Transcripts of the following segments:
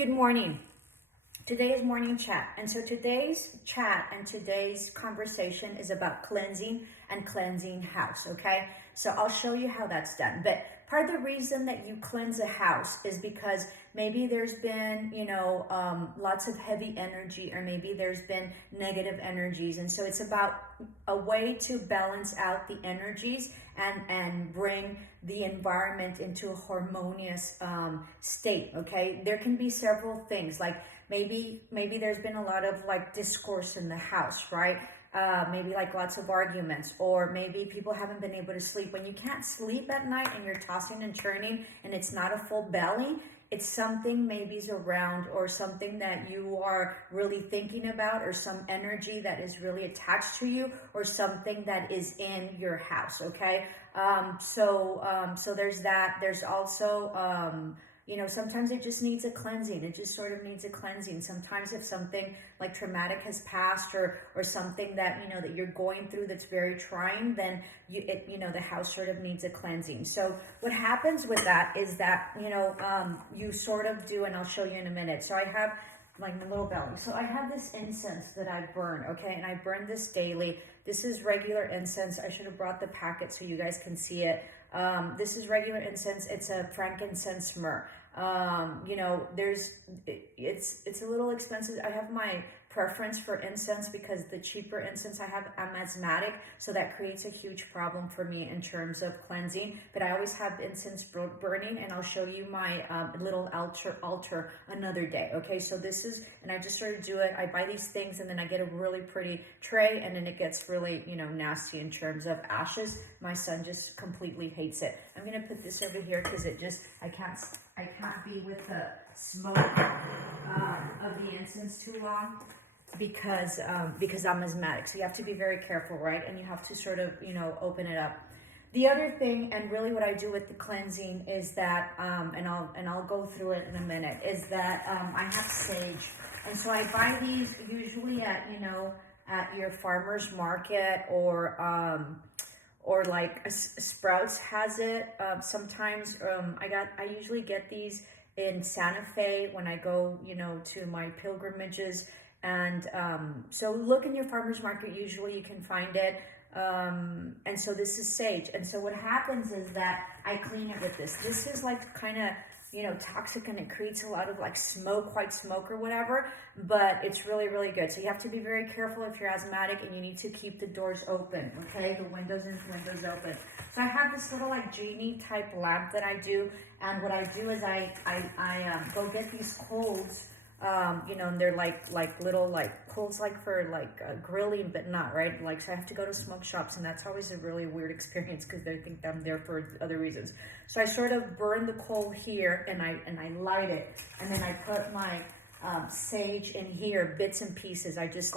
Good morning. Today is morning chat. And so today's chat and today's conversation is about cleansing and cleansing house, okay? So I'll show you how that's done. But part of the reason that you cleanse a house is because maybe there's been, lots of heavy energy, or maybe there's been negative energies. And so it's about a way to balance out the energies and bring the environment into a harmonious state, okay? There can be several things, like maybe there's been a lot of like discourse in the house, right? Maybe like lots of arguments, or maybe people haven't been able to sleep. When you can't sleep at night and you're tossing and turning and it's not a full belly, it's something maybe's around, or something that you are really thinking about, or some energy that is really attached to you, or something that is in your house, okay? So there's that. There's also, sometimes it just needs a cleansing. It just sort of needs a cleansing. Sometimes if something like traumatic has passed, or something that, that you're going through that's very trying, then the house sort of needs a cleansing. So what happens with that is that, you sort of do, and I'll show you in a minute. So I have like the little belly. So I have this incense that I burn, okay? And I burn this daily. This is regular incense. I should have brought the packet so you guys can see it. This is regular incense. It's a frankincense myrrh. It's a little expensive. I have my preference for incense because the cheaper incense I'm asthmatic, so that creates a huge problem for me in terms of cleansing. But I always have incense burning, and I'll show you my little altar another day. Okay, so this is, and I just sort of do it. I buy these things, and then I get a really pretty tray, and then it gets really, nasty in terms of ashes. My son just completely hates it. I'm gonna put this over here because I can't be with the smoke of the incense too long, because I'm asthmatic. So you have to be very careful, right? And you have to sort of, open it up. The other thing, and really what I do with the cleansing, is that, and I'll go through it in a minute, is that I have sage. And so I buy these usually at your farmer's market, or like Sprouts has it. Sometimes I usually get these in Santa Fe when I go, to my pilgrimages. And so look in your farmer's market, usually you can find it. And so this is sage. And so what happens is that I clean it with this. This is like kind of, toxic, and it creates a lot of like white smoke or whatever, but it's really, really good. So you have to be very careful if you're asthmatic, and you need to keep the doors open, okay? The windows open. So I have this little like genie type lamp that I do, and what I do is I go get these coals. And they're like little like coals, like for like grilling, but not, right? Like, so I have to go to smoke shops, and that's always a really weird experience because they think I'm there for other reasons. So I sort of burn the coal here, and I light it, and then I put my sage in here, bits and pieces. I just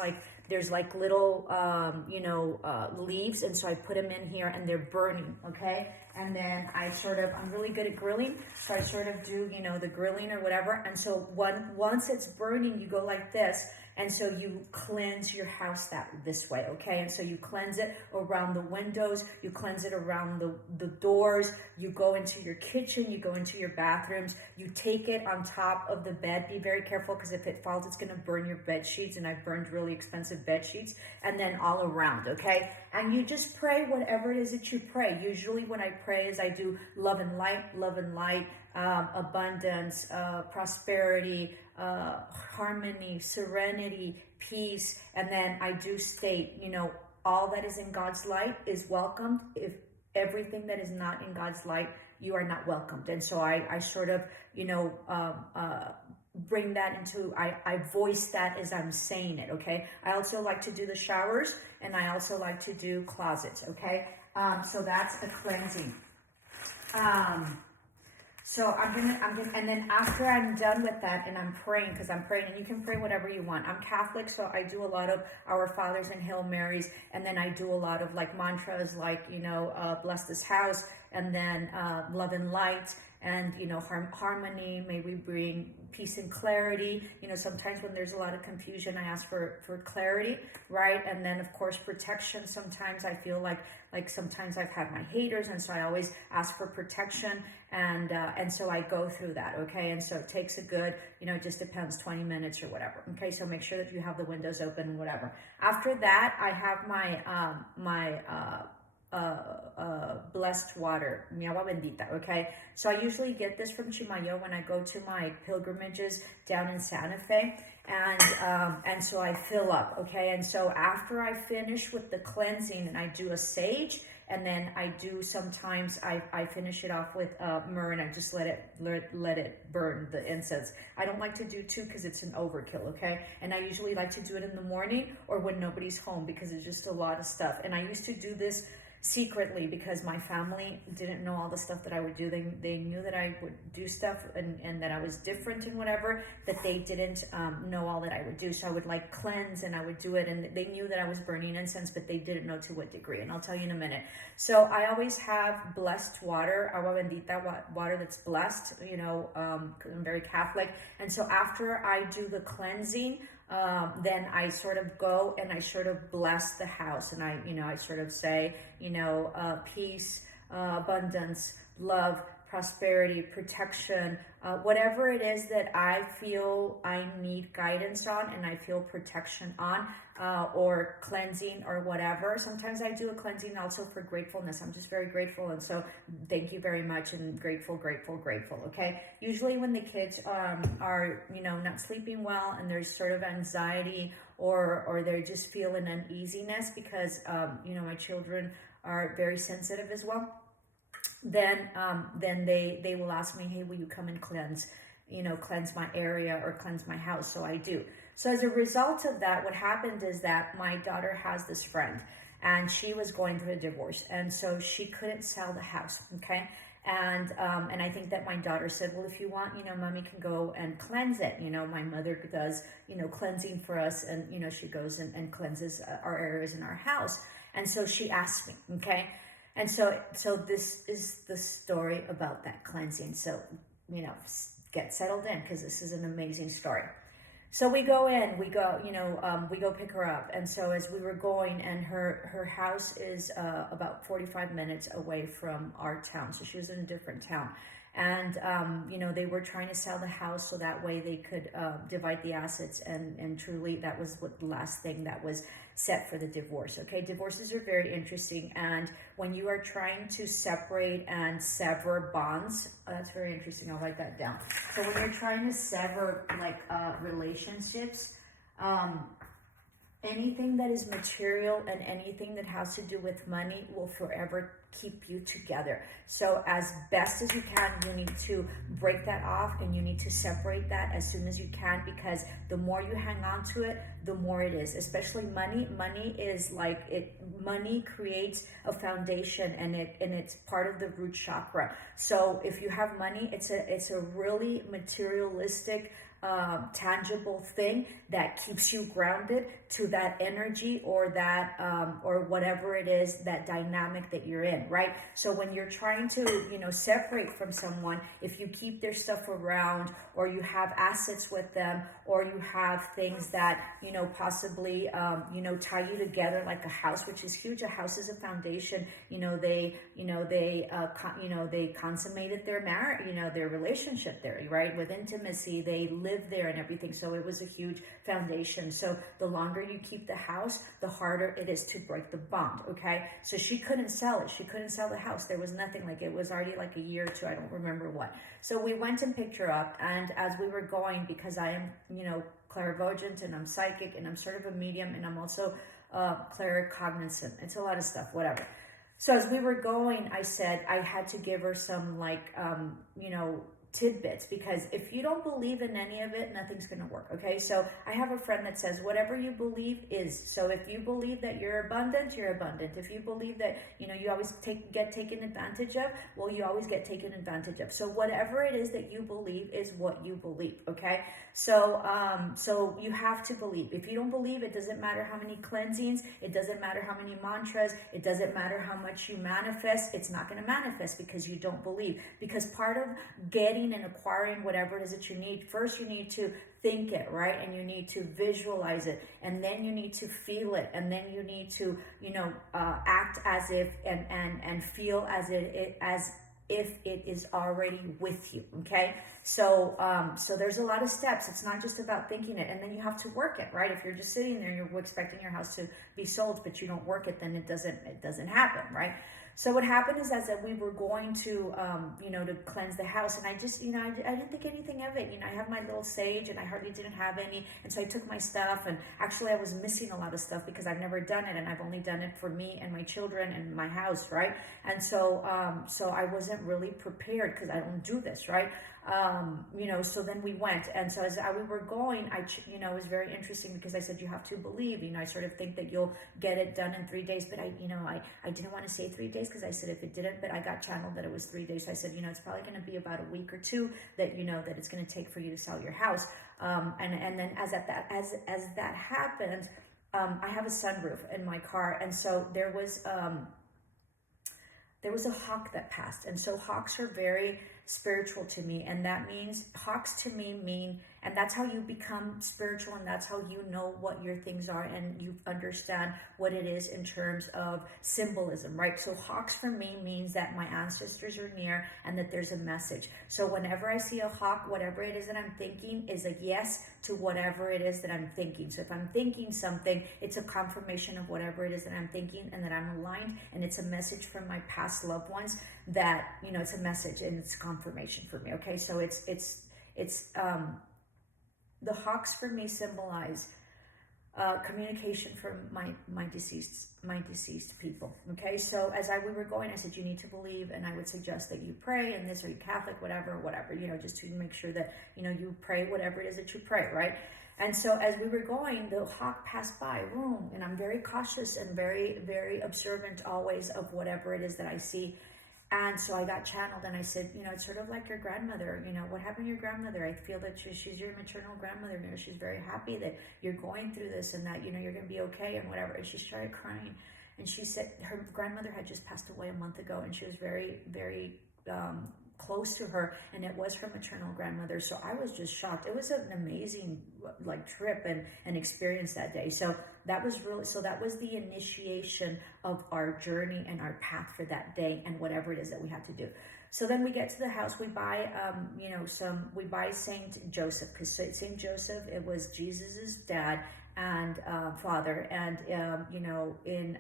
there's like little leaves, and so I put them in here, and they're burning, okay? And then I'm really good at grilling, so I sort of do, the grilling or whatever. And so once it's burning, you go like this, and so you cleanse your house this way, okay? And so you cleanse it around the windows, you cleanse it around the doors, you go into your kitchen, you go into your bathrooms, you take it on top of the bed. Be very careful, because if it falls, it's gonna burn your bed sheets, and I've burned really expensive bed sheets, and then all around, okay? And you just pray whatever it is that you pray. Usually when I pray is I do love and light, abundance, prosperity, harmony, serenity, peace. And then I do state, all that is in God's light is welcomed. If everything that is not in God's light, you are not welcomed. And so I sort of, bring that into, I voice that as I'm saying it, okay? I also like to do the showers, and I also like to do closets, okay? So that's a cleansing. So I'm gonna, and then after I'm done with that, and I'm praying, because I'm praying, and you can pray whatever you want. I'm Catholic, so I do a lot of Our Fathers and Hail Marys, and then I do a lot of like mantras, like, bless this house, and then love and light, and, you know, harmony. May we bring peace and clarity. You know, sometimes when there's a lot of confusion, I ask for clarity, right? And then, of course, protection. Sometimes I feel like sometimes I've had my haters, and so I always ask for protection, and so I go through that, okay? And so it takes a good, you know, it just depends, 20 minutes or whatever, okay? So make sure that you have the windows open and whatever. After that, I have blessed water, mi agua bendita, okay? So I usually get this from Chimayo when I go to my pilgrimages down in Santa Fe, and so I fill up, okay? And so after I finish with the cleansing, and I do a sage, and then I do sometimes I finish it off with myrrh, and I just let it burn, the incense. I don't like to do two because it's an overkill, okay? And I usually like to do it in the morning or when nobody's home, because it's just a lot of stuff. And I used to do this secretly because my family didn't know all the stuff that I would do. They knew that I would do stuff, and that I was different and whatever, but they didn't know all that I would do. So I would like cleanse, and I would do it, and they knew that I was burning incense, but they didn't know to what degree, and I'll tell you in a minute. So I always have blessed water, agua bendita, water that's blessed, you know. I'm very Catholic, and so after I do the cleansing, then I sort of go and I sort of bless the house, and I sort of say, peace, abundance, love, prosperity, protection, whatever it is that I feel I need guidance on and I feel protection on, or cleansing or whatever. Sometimes I do a cleansing also for gratefulness. I'm just very grateful, and so thank you very much, and grateful, okay? Usually when the kids are, not sleeping well, and there's sort of anxiety, or they're just feeling uneasiness because, my children are very sensitive as well, then they will ask me, hey, will you come and cleanse my area or cleanse my house? So I do. So as a result of that, what happened is that my daughter has this friend, and she was going through a divorce, and so she couldn't sell the house, okay? And I think that my daughter said, well, if you want, mommy can go and cleanse it. My mother does, cleansing for us, and, she goes and cleanses our areas in our house. And so she asked me, okay? And so this is the story about that cleansing. So, get settled in, because this is an amazing story. So we go we go pick her up. And so as we were going, and her house is about 45 minutes away from our town. So she was in a different town. And, they were trying to sell the house so that way they could divide the assets. And truly, that was the last thing that was set for the divorce. Okay, divorces are very interesting. And when you are trying to separate and sever bonds, that's very interesting. I'll write that down. So when you're trying to sever relationships, anything that is material and anything that has to do with money will forever keep you together. So as best as you can, you need to break that off, and you need to separate that as soon as you can, because the more you hang on to it, the more it is. Especially money. Money is money creates a foundation, and it's part of the root chakra. So if you have money, it's a really materialistic, tangible thing that keeps you grounded to that energy, or that or whatever it is, that dynamic that you're in, right? So when you're trying to separate from someone, if you keep their stuff around, or you have assets with them, or you have things that possibly tie you together, like a house, which is huge. A house is a foundation. They consummated their marriage, their relationship there, right? With intimacy, they lived there and everything. So it was a huge foundation. So the longer you keep the house, the harder it is to break the bond. Okay. So she couldn't sell it. She couldn't sell the house. There was nothing, it was already a year or two. I don't remember what. So we went and picked her up. And as we were going, because I am, clairvoyant, and I'm psychic, and I'm sort of a medium, and I'm also claircognizant. It's a lot of stuff, whatever. So as we were going, I said I had to give her some tidbits, because if you don't believe in any of it, nothing's going to work. Okay, so I have a friend that says whatever you believe is. So if you believe that you're abundant, you're abundant. If you believe that you always get taken advantage of, well, you always get taken advantage of. So whatever it is that you believe is what you believe. Okay, so so you have to believe. If you don't believe, it doesn't matter how many cleansings, it doesn't matter how many mantras, it doesn't matter how much you manifest, it's not going to manifest because you don't believe. Because part of getting and acquiring whatever it is that you need, first you need to think it, right? And you need to visualize it, and then you need to feel it, and then you need to act as if and feel as if it is already with you. Okay, so so there's a lot of steps. It's not just about thinking it, and then you have to work it, right? If you're just sitting there, you're expecting your house to be sold, but you don't work it, then it doesn't happen, right? So what happened is that we were going to, to cleanse the house, and I just, I didn't think anything of it. I have my little sage, and I hardly didn't have any, and so I took my stuff, and actually I was missing a lot of stuff because I've never done it, and I've only done it for me and my children and my house, right? And so, so I wasn't really prepared because I don't do this, right? So then we went, and so as we were going, it was very interesting because I said, you have to believe, I sort of think that you'll get it done in 3 days, but I didn't want to say 3 days because I said if it didn't, but I got channeled that it was 3 days. So I said, it's probably going to be about a week or two that, that it's going to take for you to sell your house. And then as that happened, I have a sunroof in my car. And so there was a hawk that passed. And so hawks are very spiritual to me, and that means hawks to me mean, and that's how you become spiritual, and that's how you know what your things are, and you understand what it is in terms of symbolism, right? So hawks for me means that my ancestors are near and that there's a message. So whenever I see a hawk, whatever it is that I'm thinking is a yes to whatever it is that I'm thinking. So if I'm thinking something, it's a confirmation of whatever it is that I'm thinking, and that I'm aligned, and it's a message from my past loved ones that, it's a message and it's confirmation for me. Okay, so it's the hawks for me symbolize communication from my deceased people. Okay, so as we were going, I said you need to believe, and I would suggest that you pray, and this, are you Catholic, whatever, just to make sure that you pray whatever it is that you pray, right? And so as we were going, the hawk passed by, boom, and I'm very cautious and very, very observant always of whatever it is that I see. And so I got channeled, and I said, it's sort of like your grandmother, what happened to your grandmother? I feel that she's your maternal grandmother, she's very happy that you're going through this, and that, you're going to be okay and whatever. And she started crying, and she said her grandmother had just passed away a month ago, and she was very, very close to her, and it was her maternal grandmother. So I was just shocked. It was an amazing trip and experience that day. So that was the initiation of our journey and our path for that day and whatever it is that we had to do. So then we get to the house, we buy we buy Saint Joseph, because Saint Joseph, it was Jesus's dad and father, and in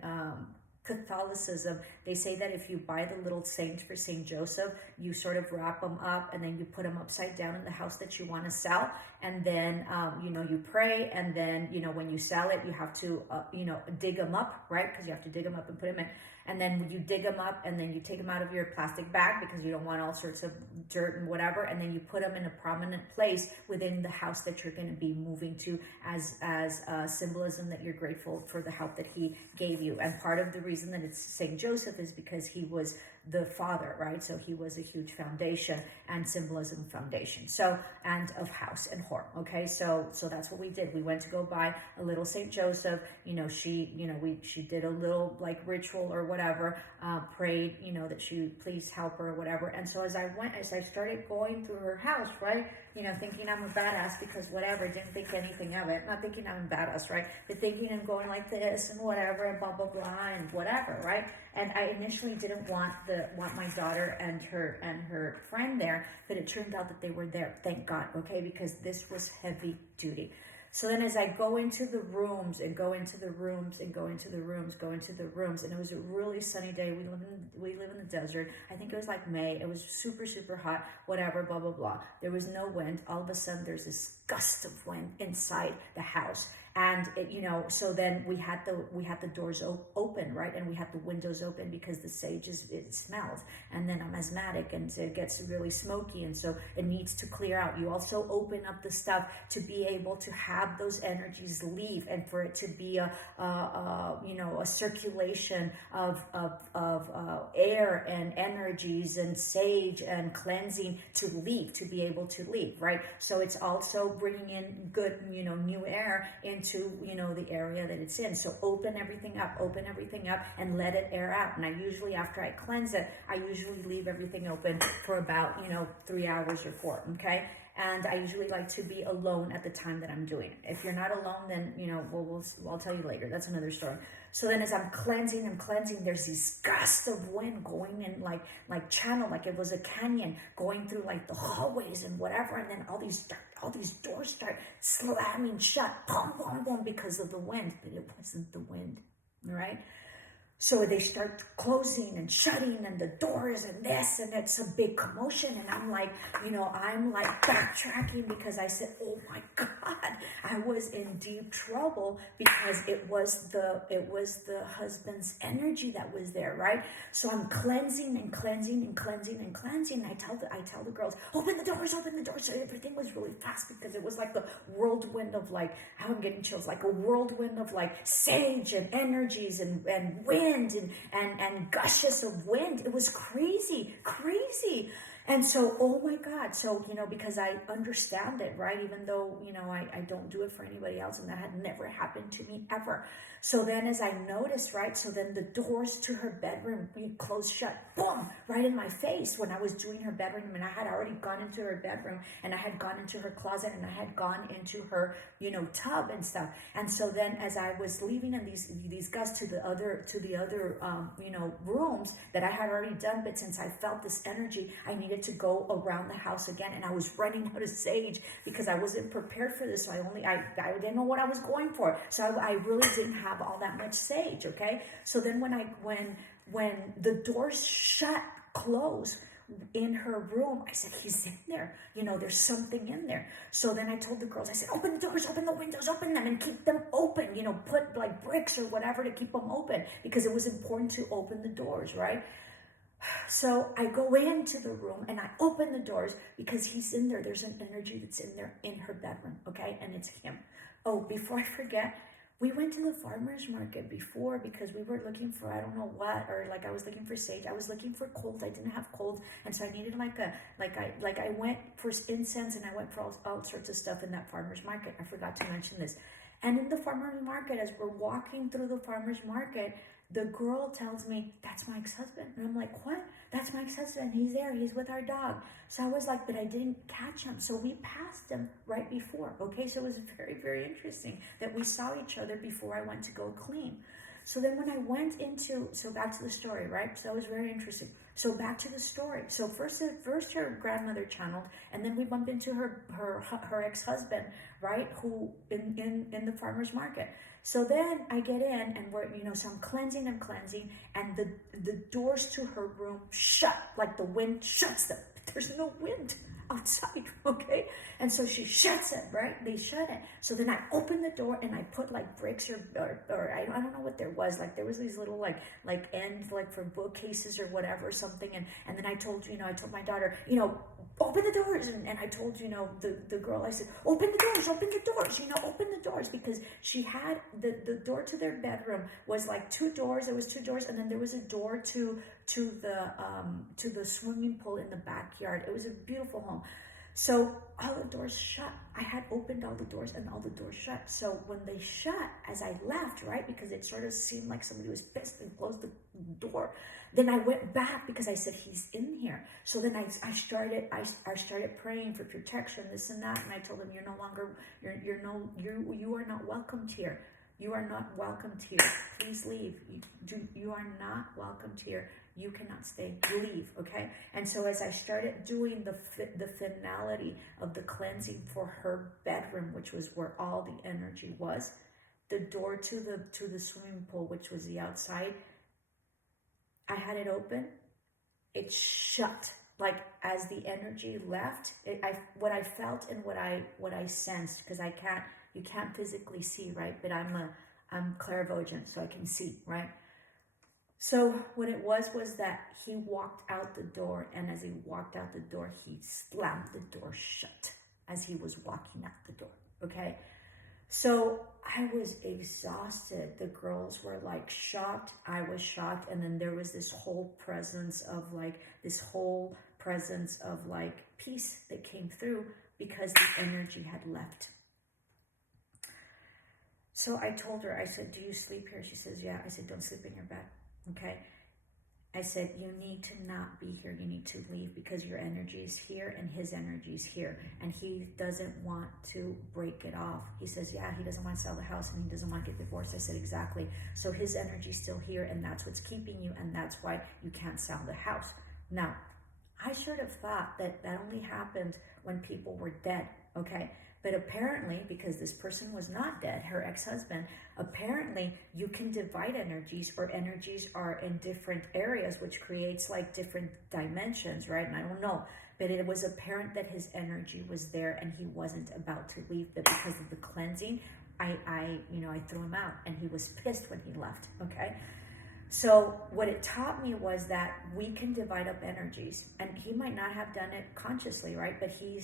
Catholicism, they say that if you buy the little saint for Saint Joseph, you sort of wrap them up, and then you put them upside down in the house that you want to sell, and then you pray, and then when you sell it, you have to dig them up, right? Because you have to dig them up and put them in. And then you dig them up, and then you take them out of your plastic bag because you don't want all sorts of dirt and whatever, and then you put them in a prominent place within the house that you're going to be moving to as symbolism that you're grateful for the help that he gave you. And part of the reason that it's Saint Joseph is because he was the father, right? So he was a huge foundation and symbolism foundation. So, and of house and home. Okay, so that's what we did. We went to go buy a little Saint Joseph. She did a little ritual or whatever, prayed, that she please help her or whatever. And so as I started going through her house, right, thinking I'm a badass because whatever, didn't think anything of it, not thinking I'm a badass, right, but thinking and going like this and whatever and blah blah blah and whatever, right. And I initially didn't want my daughter and her friend there, but it turned out that they were there, thank God, okay, because this was heavy duty. So then as I go into the rooms and go into the rooms and go into the rooms, and it was a really sunny day. We live in the desert. I think it was May. It was super, super hot, whatever, blah, blah, blah. There was no wind. All of a sudden there's this gust of wind inside the house. And it, so then we had the doors open, right, and we had the windows open because the sage it smells, and then I'm asthmatic, and so it gets really smoky, and so it needs to clear out. You also open up the stuff to be able to have those energies leave, and for it to be a circulation of air and energies and sage and cleansing to leave, to be able to leave, right? So it's also bringing in good, new air into the area that it's in. So open everything up and let it air out. And I usually, after I cleanse it, I usually leave everything open for about 3 hours or 4. Okay. And I usually like to be alone at the time that I'm doing it. If you're not alone, then I'll tell you later. That's another story. So then, as I'm cleansing, there's these gusts of wind going in like channel, like it was a canyon going through like the hallways and whatever. And then all these doors start slamming shut, boom, boom, boom, because of the wind. But it wasn't the wind, all right? So they start closing and shutting, and the doors and this, and it's a big commotion. And I'm like, backtracking, because I said, oh my God, I was in deep trouble, because it was the husband's energy that was there, right? So I'm cleansing and cleansing and cleansing and cleansing. I tell the girls, open the doors. So everything was really fast, because it was like the whirlwind of how I'm getting chills, like a whirlwind of sage and energies and wind. And gushes of wind. It was crazy. And so, oh my God. So, because I understand it, right? Even though, I don't do it for anybody else, and that had never happened to me ever. So then, as I noticed, right? So then the doors to her bedroom closed shut, boom, right in my face when I was doing her bedroom. And I had already gone into her bedroom, and I had gone into her closet, and I had gone into her, tub and stuff. And so then, as I was leaving in these gusts to the other rooms that I had already done, but since I felt this energy, I needed to go around the house again, and I was running out of sage because I wasn't prepared for this. So I didn't know what I was going for. So I really didn't have all that much sage. Okay. So then when the doors close in her room, I said, he's in there. There's something in there. So then I told the girls, I said, open the doors, open the windows, open them, and keep them open. Put bricks or whatever to keep them open, because it was important to open the doors, right? So I go into the room and I open the doors, because he's in there. There's an energy that's in there in her bedroom, okay? And it's him. Oh, before I forget, we went to the farmer's market before, because we were looking for, I don't know what, or I was looking for sage. I was looking for cold. I didn't have cold. And so I needed I went for incense, and I went for all sorts of stuff in that farmer's market. I forgot to mention this. And in the farmer's market, as we're walking through the farmer's market, the girl tells me, that's my ex-husband. And I'm like, what? That's my ex-husband. He's there. He's with our dog. So I was like, but I didn't catch him. So we passed him right before. Okay. So it was very, very interesting that we saw each other before I went to go clean. So then when I went so back to the story, right? So that was very interesting. So back to the story. So first her grandmother channeled, and then we bumped into her ex-husband, right? Who in the farmer's market. So then I get in, and we're, so I'm cleansing, and the doors to her room shut, like the wind shuts them. There's no wind outside, okay? And so she shuts it, right? They shut it. So then I open the door, and I put bricks or I don't know what there was. There was these little ends for bookcases or whatever or something. And then I told my daughter, open the doors. And I told, the girl, I said, open the doors, open the doors, because she had the door to their bedroom was 2 doors. There was 2 doors, and then there was a door to the swimming pool in the backyard. It was a beautiful home. So all the doors shut. I had opened all the doors, and all the doors shut. So when they shut, as I left, right, because it sort of seemed like somebody was pissed and closed the door, then I went back, because I said, he's in here. So then I started praying for protection, this and that, and I told him, you are not welcomed here. You are not welcomed here. Please leave. You are not welcomed here. You cannot stay. Leave, okay? And so as I started doing the finality of the cleansing for her bedroom, which was where all the energy was, the door to the swimming pool, which was the outside, I had it open. It shut like as the energy left, what I felt and what I sensed, because you can't physically see, right? But I'm clairvoyant, so I can see, right? So what it was that he walked out the door, and as he walked out the door, he slammed the door shut as he was walking out the door. Okay. So I was exhausted. The girls were like shocked. I was shocked. And then there was this whole presence of peace that came through because the energy had left. So I told her, I said, do you sleep here? She says, yeah. I said, don't sleep in your bed. Okay. I said, you need to not be here. You need to leave because your energy is here and his energy is here. And he doesn't want to break it off. He says, yeah, he doesn't want to sell the house and he doesn't want to get divorced. I said, exactly. So his energy is still here and that's what's keeping you. And that's why you can't sell the house. Now, I should have thought that only happened when people were dead. Okay. But apparently, because this person was not dead, her ex-husband, apparently you can divide energies, or energies are in different areas, which creates like different dimensions, right? And I don't know, but it was apparent that his energy was there and he wasn't about to leave, but because of the cleansing, I threw him out and he was pissed when he left, okay? So what it taught me was that we can divide up energies, and he might not have done it consciously, right? But he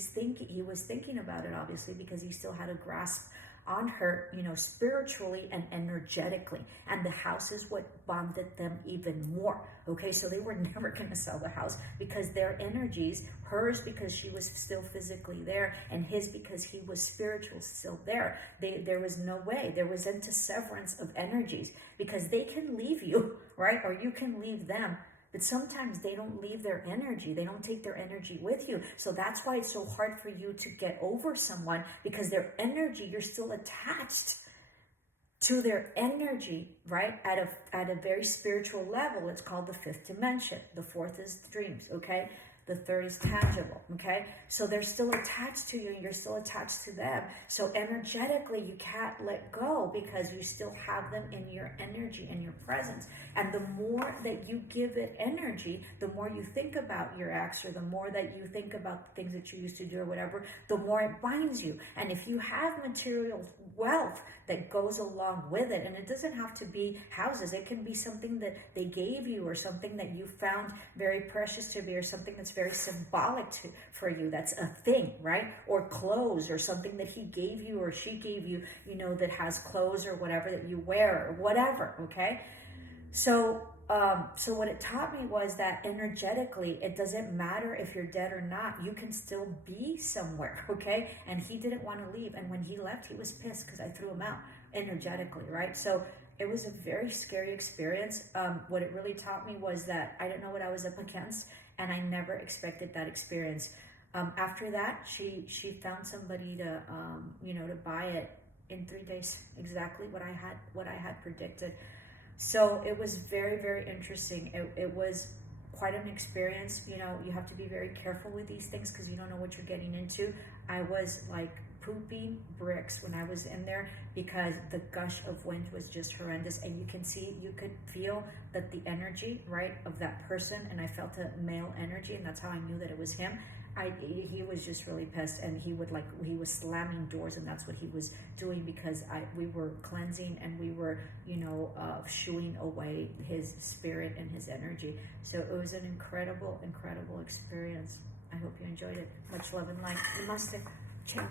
was thinking about it, obviously, because he still had a grasp on her, spiritually and energetically. And the house is what bonded them even more. Okay, so they were never going to sell the house because their energies, hers because she was still physically there, and his because he was spiritual still there. There was no way. There was interseverance of energies because they can leave you, right? Or you can leave them. But sometimes they don't leave their energy. They don't take their energy with you. So that's why it's so hard for you to get over someone, because their energy, you're still attached to their energy, right? At a very spiritual level. It's called the fifth dimension. The fourth is dreams, okay? The third is tangible, okay? So they're still attached to you and you're still attached to them. So energetically, you can't let go because you still have them in your energy and your presence. And the more that you give it energy, the more you think about your ex, or the more that you think about the things that you used to do or whatever, the more it binds you. And if you have material wealth that goes along with it, and it doesn't have to be houses, it can be something that they gave you, or something that you found very precious to be, or something that's very symbolic for you, that's a thing, right? Or clothes, or something that he gave you or she gave you, that has clothes or whatever that you wear or whatever, okay? So what it taught me was that energetically, it doesn't matter if you're dead or not, you can still be somewhere, okay? And he didn't want to leave. And when he left, he was pissed because I threw him out energetically, right? So it was a very scary experience. What it really taught me was that I didn't know what I was up against, and I never expected that experience. After that, she found somebody to, to buy it in 3 days, exactly what I had predicted. So it was very, very interesting. It was quite an experience. You have to be very careful with these things because you don't know what you're getting into. I was like pooping bricks when I was in there because the gush of wind was just horrendous. And you could feel that the energy, right, of that person, and I felt a male energy, and that's how I knew that it was him. He was just really pissed, and he was slamming doors, and that's what he was doing because we were cleansing and we were, shooing away his spirit and his energy. So it was an incredible, incredible experience. I hope you enjoyed it. Much love and light. Namaste. Ciao.